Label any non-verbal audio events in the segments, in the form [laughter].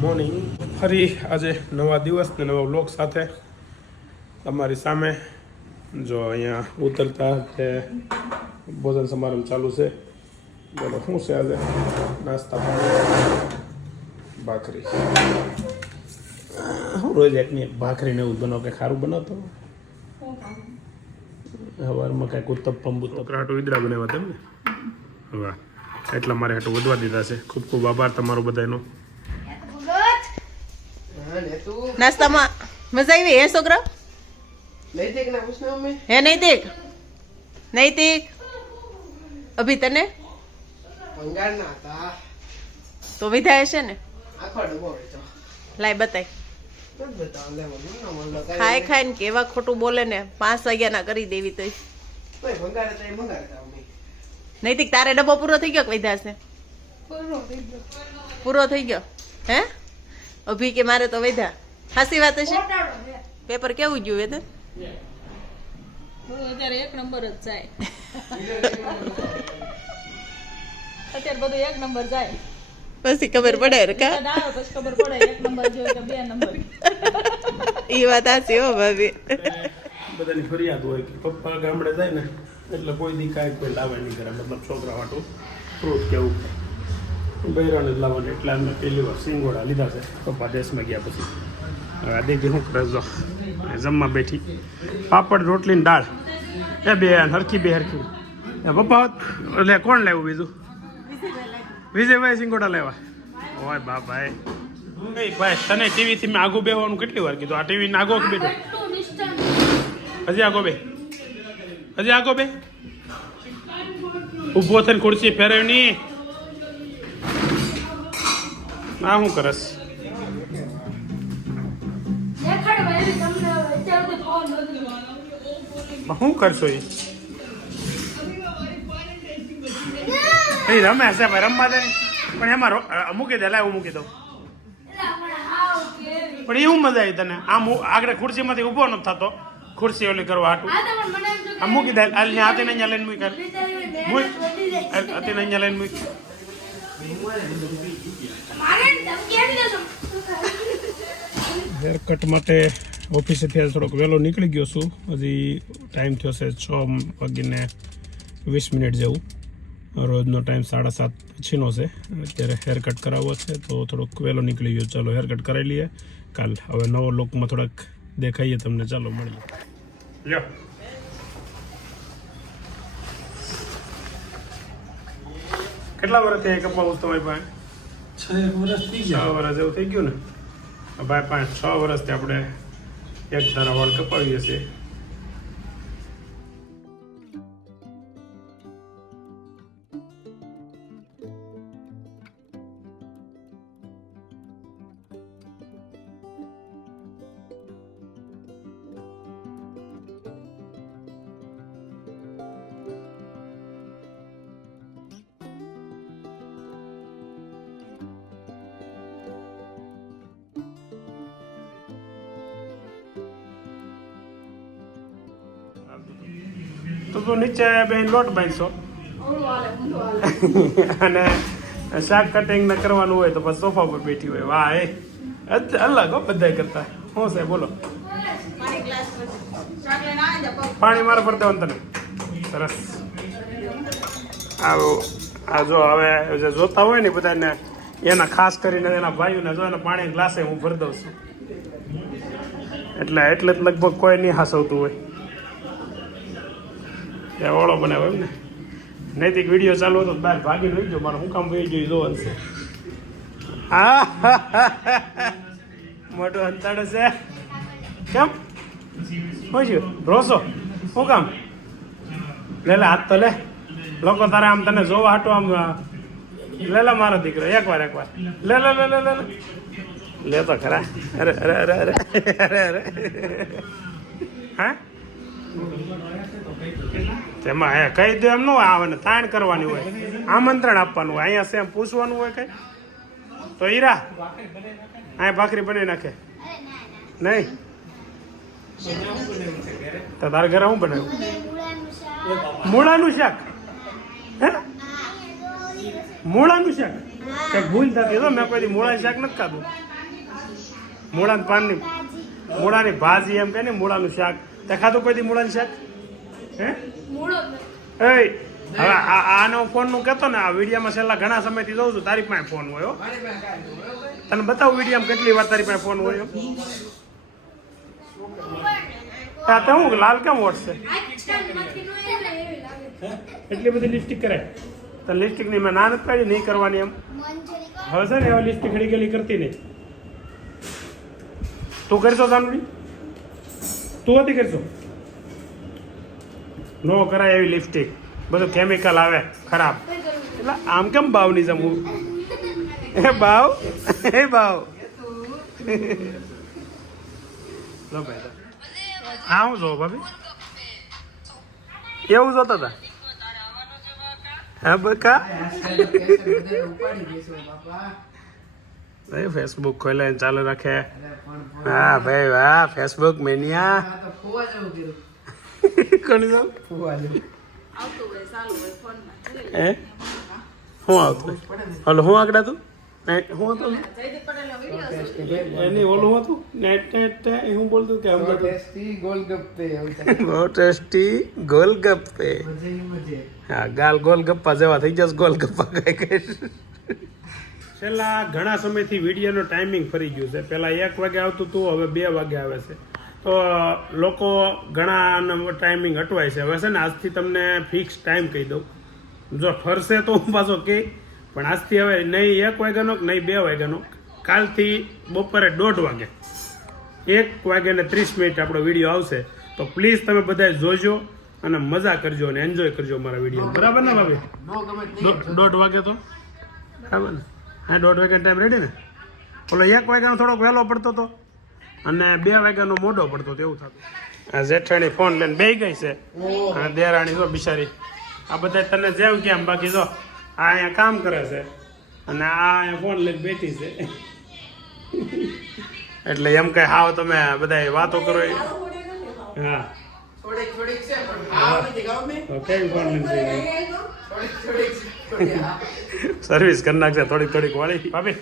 Morning. ફરી આજે નવા દિવસ ને નવા બ્લોગ સાથે તમારી સામે. જો અહીંયા ઉતરતા તે ભોજન સમારંભ ચાલુ છે. બોલો, શું છે આજે? નાસ્તા ભાખરી. હું રોજ એકની એક ભાખરીને એવું બનાવ કે ખારું બનાવતો? સવારમાં કાંઈક ઉત્તપમ બુત્તપ વિદરા બનાવ્યા તેમ ને વાહ. એટલા મારે હાટું વધવા દીધા છે. ખૂબ ખૂબ આભાર તમારો બધાનો. નાસ્તામાં મજા આવી હે છોકરા? હે નૈતિક નૈતિક અભી તને? ભંગાર ના હતા. તો વિધાય છે ને? લાય બતાય. ખાય ખાય ને કેવા ખોટું બોલે ને પાંચ વાગ્યા ના કરી દેવી મમ્મી નૈતિક તારે ડબ્બો પૂરો થઈ ગયો કે ને પૂરો થઈ ગયો. હે? અભી કે મારે તો વધ્યા. હાસી વાત છે પેપર કેવું ગયું વેદન અત્યારે એક નંબર જ જાય. અત્યારે બધું એક નંબર જાય. પછી ખબર પડે કા? પછી ખબર પડે એક નંબર જોઈએ કે બે નંબર. એ વાત હાસી હો ભાભી. બધાની ફરિયાદ હોય કે પપ્પા ગામડે જાય ને એટલે કોઈ દી કાંઈ કોઈ લાવે નહીં કરે મતલબ છોકરા વાટું. ફ્રૂટ કેવું. બૈરાને જ લાવવાનું એટલે અમે પહેલી વાર સિંગોડા લીધા છે. પપ્પા દેશમાં ગયા પછી. હવે દેખી શું કરે, જો. જમવા બેઠી. પાપડ, રોટલી દાળ. એ બે હરખી બે હરખી. એ પપ્પા, એટલે કોણ લેવું બીજું? વિજયભાઈ સિંગોડા લેવા ઓય બા ભાઈ ભાઈ, તને ટીવી થી મેં આગું બેહવાનું કેટલી વાર કીધું? આ ટીવી ને આગો બેઠો? હજી આગો બે. હજી આગો બે? ઊભો થઈને ખુરશી ફેરવી ની આ શું કરસ? શું કરશો એ રમે હશે ભાઈ, રમવા દે પણ એમાં મૂકી દે, લાવ, હું મૂકી દઉં. પણ એવું મજા આવી તને? આમ હું આગળ ખુરશીમાંથી ઊભો નથી થતો. ખુરશી ઓલી કરવા હાટું. આ મૂકી દે હાથે અહીંયા લઈને મૂકી હાથે અહીંયા લઈને મૂક. હેર કટ માટે ઓફિસેથી આજે થોડોક વહેલો નીકળી ગયો છું. હજી ટાઈમ થયો છે છ વાગીને વીસ મિનિટ જેવું. રોજનો ટાઈમ સાડા સાત પછીનો છે. અત્યારે હેર કટ કરાવવો છે તો થોડોક વહેલો નીકળી ગયો. ચાલો હેર કટ કરાવી લઈએ. કાલ હવે નવો લુકમાં થોડાક દેખાઈએ તમને. ચાલો મળીએ. લ્યો. કેટલા વર્ષથી કપાવું તમારી પાસે છ વર્ષ થઈ છ વર્ષ એવું થઈ ગયું ને? ભાઈ પાંચ છ વર્ષથી આપણે એક ધારા વાળ કપાવીએ છીએ તો તું નીચે બેન લોટ બાંધશો. અને શાક કટિંગ ને કરવાનું હોય તો બસ સોફા પર બેઠી હોય. વાહ, એ. અલગ હો બધા કરતા. શું છે, બોલો. પાણી મારે પર દેવાનું તને. સરસ. આવો. આ જો હવે જે જોતા હોય ને બધાને, એના ખાસ કરીને એના ભાઈઓને જો એના પાણી ગ્લાસે હું ભરી દઉં છું. એટલે એટલે લગભગ કોઈ નહીં હાસવતું હોય. ત્યાં ઓળો બનાવ્યો એમ ને. નૈતિક વીડિયો ચાલુ હતો બહાર ભાગી લઈ જો મારે હું કામ વહી ગયું જોવાનું છે. હા મોટું અંતર છે. કેમ? શું છે રોસો શું કામ? લે લે, હાથ તો લે. લોકો તારે આમ તને જોવા હાટું આમ લે લે, મારો દીકરો. એકવાર એકવાર. લે લે લે લે લે. લે તો ખરા. અરે અરે અરે અરે અરે અરે. હા? હે, કહી દે એમ ન આવે ને તાણ કરવાની હોય, આમંત્રણ આપવાનું હોય. અહીંયા સેમ પૂછવાનું હોય કઈ? તો હીરા અહીંયા ભાખરી બનાવી નાખે. નહીં? તો તારા ઘરે શું બનાવ્યું મૂળાનું શાક. હે? મૂળાનું શાક? કંઈક ભૂલ થતી તો મેં કોઈ મૂળાનું શાક નથી ખાધું. મૂળાની પાનની મૂળાની ભાજી એમ કે ને મૂળાનું શાક. તે ખાધું કોઈ મૂળાનું શાક? હે? એ હવે આ આનો ફોનનું કહેતો ને આ વિડીયામાં છેલ્લા ઘણા સમયથી જોઉં છું તારી પાસે ફોન હોય. તને બતાવું વિડીયામાં કેટલી વાર તારી પાસે ફોન હોય એમ? આ તો હું લાલ કેમ વોટશે એટલી બધી લિપસ્ટિક કરે તો લિપસ્ટિકની મેં ના નથી પાડી નહીં કરવાની એમ. હવે છે ને હવે લિપસ્ટિક ખડી ગયેલી કરતી નહીં. તું કરશો સાંભળી? તું હતી કરશો? નો કરાય એવી લિપસ્ટિક બધું કેમિકલ આવે, ખરાબ. એટલે આમ કેમ ભાવ નહીં જમવું એ ભાવ એ ભાવ લો. હું જો ભાભી? એવું જોતા હતા હા, બકા. ભાઈ ફેસબુક ખોલે ચાલુ રાખે. હા, ભાઈ, વાહ ફેસબુક મેનિયા આ તો ફુવા જેવું કીધું. કોની જાવ ફુવા જેવું. આવતું હોય સારું હોય ફોનમાં હે? હું આવતું? હલો હું આગળ હતું હું એની ઓલું હતું? હું બોલતું કે ટેસ્ટી ગોલગપ્પે બહુ ટેસ્ટી ગોલગપ્પે. મજે ઈ મજે. હા ગાલ ગોલગપ્પા જેવા થઈ જશે ગોલગપ્પા કઈ કઈ છેલ્લા ઘણા સમયથી વિડીયોનો ટાઈમિંગ ફરી ગયું છે. પહેલા એક વાગે આવતું હતું હવે બે વાગે આવે છે. તો લોકો ઘણા ટાઈમિંગ અટવાય છે. હવે છે ને આજથી તમને ફિક્સ ટાઈમ કહી દઉં. જો ફરશે તો હું પાછો કે, પણ આજથી હવે નહીં એક વાગ્યાનો નહીં બે વાગ્યાનો. કાલથી બપોરે દોઢ વાગે. એક વાગે ને ત્રીસ મિનિટ આપણો વીડિયો આવશે. તો પ્લીઝ તમે બધા જોજો અને મજા કરજો અને એન્જોય કરજો મારા વીડિયો. બરાબર ને ભાભી? દોઢ વાગે તો? બરાબર ને? હા, દોઢ વાગ્યાનો ટાઈમ રેડી ને? ઓલો એક વાગ્યાનો થોડોક વહેલો પડતો હતો અને બે વાગ્યાનો મોડો પડતો તેવું થતું. આ જેઠાણી ફોન લઈને બે ગઈ છે. અને દેરાણી જો બિચારી. આ બધા તને જેમ કેમ? બાકી જો આ અહીંયા કામ કરે છે. અને આ અહીંયા ફોન લઈને બેઠી છે. એટલે એમ કઈ હાવ તમે બધા વાતો કરો હા. સર્વિસ કરી નાખશે થોડીક થોડીક વાળી. ભાભી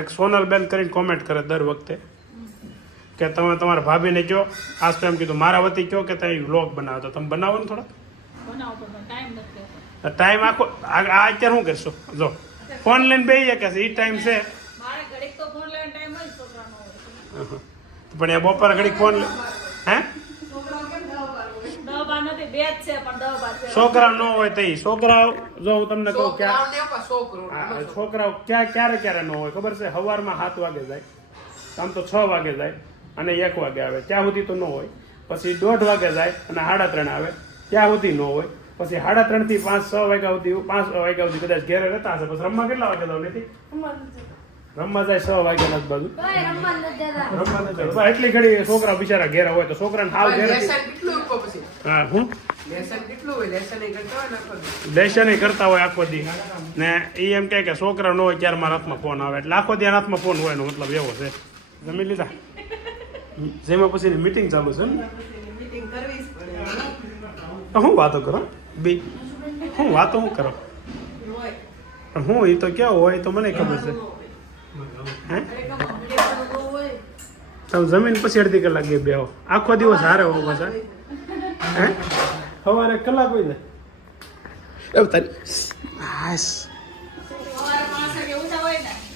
એક સોનલ બેન કરીને કોમેન્ટ કરે દર વખતે. કે તમે તમારા ભાભીને કહો આજ તો એમ કીધું મારા વતી કહો કે તમે વ્લોગ બનાવો. તો તમે બનાવો ને થોડા ટાઈમ નથી રહેતો ટાઈમ આખો આ અત્યારે શું કરશો? જો ફોન લઈને બે કે એ ટાઈમ છે. મારે ઘડીક તો ફોન લેવાનો ટાઈમ હોય. પણ એ બપોરે ઘડીક ફોન લે હે? છોકરા ન હોય તો છોકરા જો હું તમને કહું છોકરાઓ ક્યાં ક્યારે ક્યારે ન હોય. ખબર છે? સવારમાં સાત વાગે જાય. આમ તો છ વાગે જાય. અને એક વાગે આવે. ત્યાં સુધી તો ન હોય. પછી દોઢ વાગે જાય અને સાડા ત્રણ આવે. ત્યાં સુધી ન હોય. પછી સાડા ત્રણથી પાંચ છ વાગ્યા સુધી પાંચ વાગ્યા સુધી કદાચ ઘેરે રહેતા હશે. પછી રમવા કેટલા વાગે જાવ નથી રમવા જાય છ વાગ્યા બાજુ રમવા નથી જતું. બસ એટલી ઘડી છોકરા બિચારા ઘેરા હોય તો છોકરાને હાવ ઘેરે હા હું? લેસન કેટલું હોય? લેસન એ કરતા હોય આખો દી. લેશન કરતા હોય આખો દી. ને એ એમ કહે કે છોકરા ન હોય ત્યારે મારા હાથમાં ફોન આવે. એટલે આખો દી હાથમાં ફોન હોય એનો મતલબ એવો છે. જમી લીધા? જેમાં પછી મીટિંગ ચાલુ છે ને. તો હું વાતો કરો? બી. હું વાતો હું કરો? હું એ તો કેવો હોય તો મને ખબર છે. તમે જમીન પછી અડધી કલાક ગઈ બે આખો દિવસ હારે હો પાછા હે? સવારે કલાક હોય ને. એવું તારી હાશ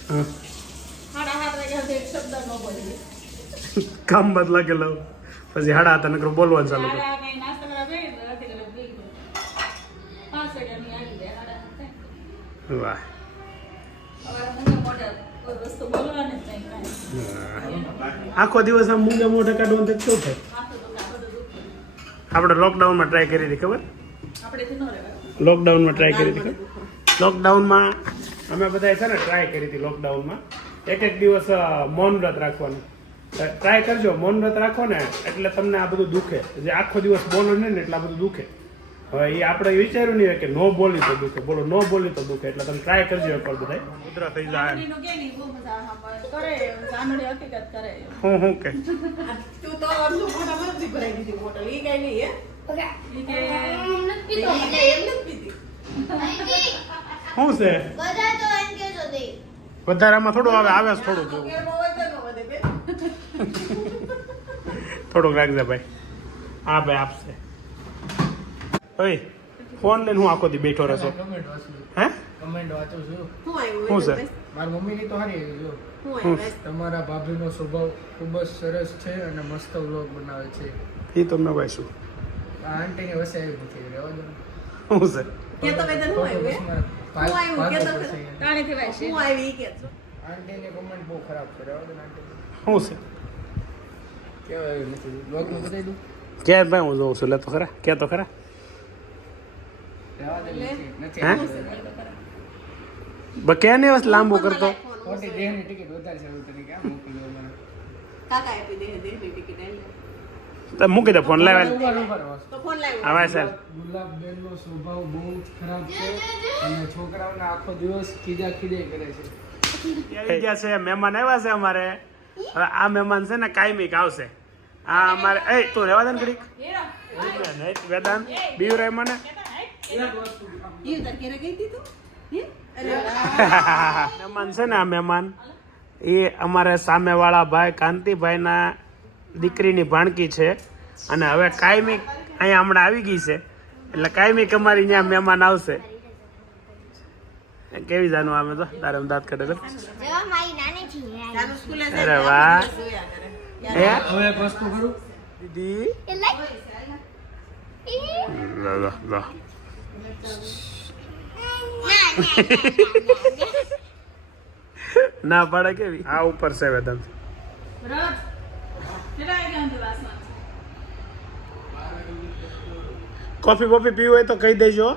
હા. કામ બદલા કે લઉં પછી હાડા હતા નકર બોલવાનું ચાલુ કર. વાહ. આખો દિવસ આમ મૂંગા મોઢા કાઢવાનું તો કેવું થાય? બધું. આપણે લોકડાઉનમાં ટ્રાય કરી હતી ખબર. લોકડાઉનમાં ટ્રાય કરી હતી ખબર? લોકડાઉનમાં અમે બધાએ છે ને ટ્રાય કરી હતી લોકડાઉનમાં એક એક દિવસ મૌન વ્રત રાખવાનું. ટ્રાય કરજો મૌન વ્રત રાખો ને એટલે તમને આ બધું દુખે. જે આખો દિવસ બોલો નહીં ને એટલે આ બધું દુખે. હવે એ આપણે વિચાર્યું નહીં કે નો બોલી તો દુખે. બોલો નો બોલી તો દુખે. એટલે તમે ટ્રાય કરજો એકવાર બધા ઉધરા થઈ જાય. જાનડીનું કે નહીં, બહુ મજા આવે. કરે જાનડી હકીકત કરે. હું હું કે? તું તો અડધું મોઢામાં મરજી ભરાઈ દીધી બોટલ. ઈ કઈ નહીં, હે? શું છે? વધારામાં થોડું આવે આવે છે થોડું થોડુંક રાખજે ભાઈ. હા ભાઈ આપશે. ઓય ફોન લઈને હું આખો દી બેઠો રહેશો. હે? કમેન્ટ વાંચું છું? હું છે? બસ? મારી મમ્મીની તો હારી આવી જો? તમારા ભાભીનો સ્વભાવ ખૂબ જ સરસ છે અને મસ્ત વ્લોગ બનાવે છે. એ તમને ભાઈ શું? આ આંટીની વસે આવી નથી રહેવા દો હું છે? કે તો વેદન હું આવ્યું હું? આવ્યું? કે તો કાણે થી ભાઈ હું આવી કે છો? આંટીની કમેન્ટ બહુ ખરાબ છે રહેવા દો આંટી. હું છે કેવા આવ્યું નથી વ્લોગમાં બતાવી દઉં ક્યાં ભાઈ હું જોઉં છું? લે તો ખરા. ક્યાં તો ખરા? રહેવા દે નથી નથી હે? બ ક્યાં નહીં બસ લાંબુ કરતો? ફોન ખોટી દેહની ટિકિટ વધારે છે એવું તને ક્યાં મોકલી દો મને કાકા આપી દે દે દે ટિકિટ આઈ લે. તો મૂકી દે ફોન લાવે હવે સર ગુલાબબેનનો સ્વભાવ બહુ જ ખરાબ છે. અને છોકરાઓને આખો દિવસ ખીજા ખીજે કરે છે. ગયા છે મહેમાન આવ્યા છે અમારે. હવે આ મહેમાન છે ને કાયમિક આવશે. આ અમારે એ, તું રહેવા દે ને ઘડીક. વેદાન બીવ રહે મને. મહેમાન છે ને આ મહેમાન. એ અમારે સામેવાળા ભાઈ કાંતિભાઈના દીકરીની ભાણકી છે. અને હવે કાયમિક અહીંયા હમણાં આવી ગઈ છે. એટલે કાયમિક અમારી ત્યાં મહેમાન આવશે. કેવી જાનું આમે તો? તારે અમદાવાદ કરે સ્કૂલે અરે જાય વાહ. હે હવે એક વસ્તુ કરું દીદી? લા લા લા. ના પાડે કેવી? આ ઉપર છે વેદન કોફી બોફી પીવું હોય તો કહી દેજો.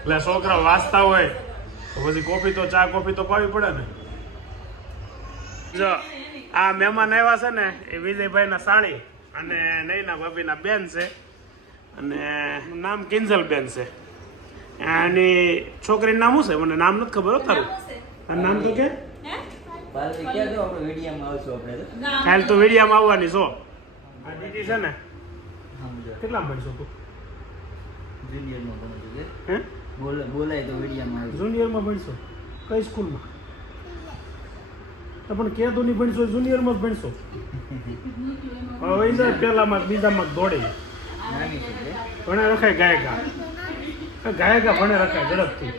એટલે છોકરા વાંચતા હોય તો પછી કોફી તો ચા કોફી તો પાવી પડે ને. જો આ મહેમાન આવ્યા છે ને એ વિજયભાઈ ના સાળી અને નૈના ભાભી ના બેન છે. અને નામ કિંજલ બેન છે. એની છોકરીનું નામ શું છે? મને નામ નથી ખબર તારું. નામ તો કે? કાલ તો. વિડીયામાં આવવાની છો આ દીદી છે ને. કેટલા ભણશો તું? જુનિયરમાં ભણું છું હે? બોલે- બોલાય તો આવશું. જુનિયરમાં ભણશો? કઈ સ્કૂલમાં પણ કે નહીં ભણશો જુનિયરમાં જ ભણશો? હવે જાય પહેલામાં બીજામાં દોડે? ભણે રખાય ગાયકા. ગાયકા ભણે રખાય ઝડપથી.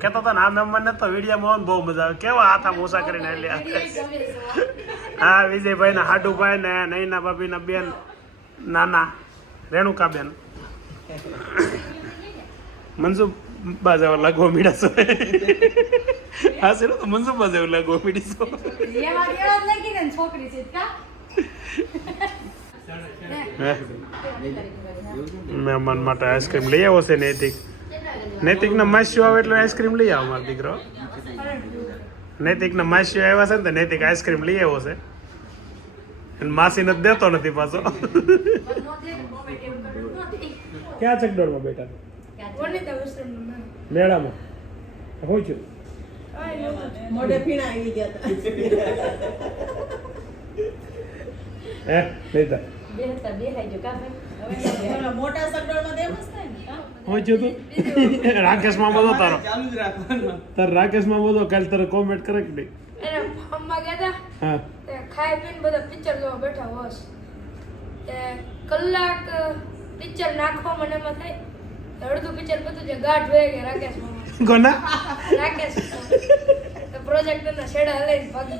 કેતો હતા ને આ મહેમાન ને તો વિડીયોમાં બહુ મજા આવે. કેવા હાથા મોસા કરીને આલ્યા હા વિજયભાઈ ના હાડુભાઈ ને નૈના ભાભી ના બેન નાના રેણુકા બેન બાજાવાલા જેવા લાગવા મીડા છો હા સર તો મનસુબા જેવું લાગવા મીડી છો છોકરી છે મહેમાન માટે આઈસ્ક્રીમ લઈ આવો છે નૈતિક. નૈતિક ના માસ્યો આવે એટલે આઈસ્ક્રીમ લઈ આવો મારો દીકરો. નૈતિક ના માસ્યો આવ્યા છે ને તો નૈતિક આઈસ્ક્રીમ લઈ આવ્યો છે. માસી નથી દેતો નથી પાછો. ક્યાં ચકડોળમાં બેઠા મેળામાં. હું છું. મોઢે ફીણા આવી ગયા હે રાકેશમાં બધો તારો. ચાલુ જ તાર રાકેશમાં બધો કાલ તારે કોમેન્ટ કરે કે નહીં? એને ફાર્મમાં ગયા હા. ખાઈ પીને બધા પિક્ચર જોવા બેઠા હોશ. તે કલાક પિક્ચર નાખવા મને એમાં થાય. અડધું પિક્ચર બધું જે ગાઢ હોય ગયા રાકેશ મામા. કોના રાકેશ તો પ્રોજેક્ટર ના છેડા હલાઈ ભાગી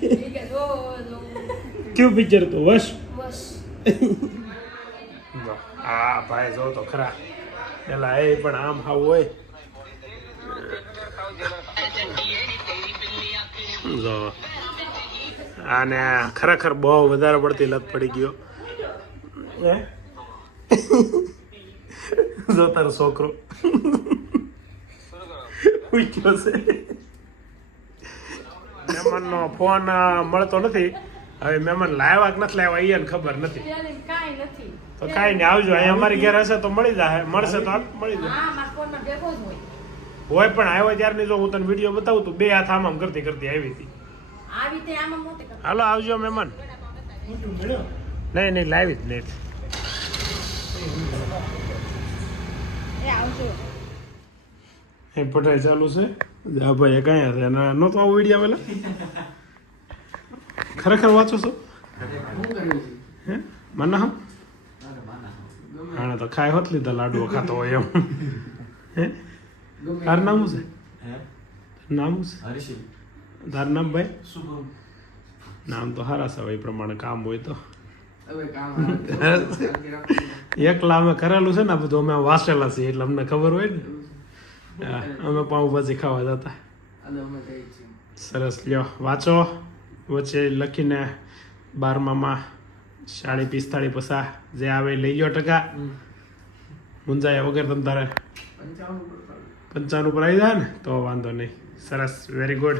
ઠીક છે જો જો કયું પિક્ચર તો? વશ? બસ જો, આ ભાઈ જો તો ખરા. પેલા એ પણ આમ હાવ હોય. જો આને ખરેખર બહુ વધારે પડતી લત પડી ગયો. જો તારો છોકરો. ઉઠ્યો છે. મહેમાનનો ફોન મળતો નથી. હવે મહેમાન લાવ્યા કે નથી લાવ્યા અહીંયા ખબર નથી. તો કાંઈ નહીં આવજો. અહીંયા અમારી ઘેર હશે તો મળી જાય મળશે તો મળી જાય હોય પણ આવ્યો ત્યારની જો હું તને વીડિયો બતાવું તું બે હાથ આમ આમ કરતી કરતી આવી હતી. હાલો આવજો મહેમાન. નહીં નહીં લાવી જ નહીં. એ પટાઈ ચાલુ છે? આ ભાઈ કયા છે અને નહોતો આવો વીડિયો આવેલા ખરેખર વાંચો છો? શું કર્યું છે હે? મને હમ આને તો ખાય હોત લીધા લાડુઓ ખાતો હોય એમ. હે? તારું નામ છે? હે? નામ છે? હરીશી. છે તારું નામ ભાઈ? શુભમ. નામ તો હારા એ પ્રમાણે કામ હોય તો. [laughs] એકલા અમે કરેલું છે ને બધું અમે વાંચેલા છીએ એટલે અમને ખબર હોય ને. અમે પાઉંભાજી ખાવા જતા. સરસ લ્યો વાંચો. વચ્ચે લખીને બારમામાં સાડી પિસ્તાળી પસા જે આવે લઈ ગયો ટકા. મુંજાયા વગર તમ તારે પંચાવન ઉપર આવી જાય ને તો વાંધો નહીં. સરસ very good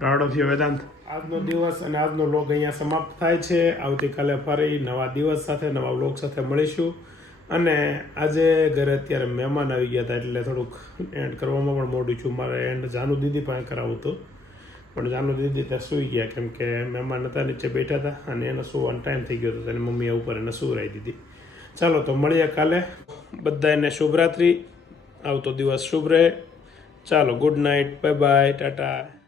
proud of you Vedant આજનો દિવસ અને આજનો લોક અહીંયા સમાપ્ત થાય છે. આવતીકાલે ફરી નવા દિવસ સાથે, નવા વ્લોગ સાથે મળીશું. અને આજે ઘરે અત્યારે મહેમાન આવી ગયા હતા, એટલે થોડુંક એન્ડ કરવામાં પણ મોડું છું. મારે એન્ડ જાનુ દીદી પાસે કરાવવું હતું. પણ જાનુ દીદી ત્યાં સૂઈ ગયા, કેમ કે મહેમાન હતા, નીચે બેઠા હતા, અને એને સુવાનો ટાઈમ થઈ ગયો હતો, તેની મમ્મીએ ઉપર એને સુવરાઈ દીધી. ચાલો, તો મળીએ કાલે. બધાને શુભરાત્રિ. આવતો દિવસ શુભ રહે. ચાલો good night bye bye tata.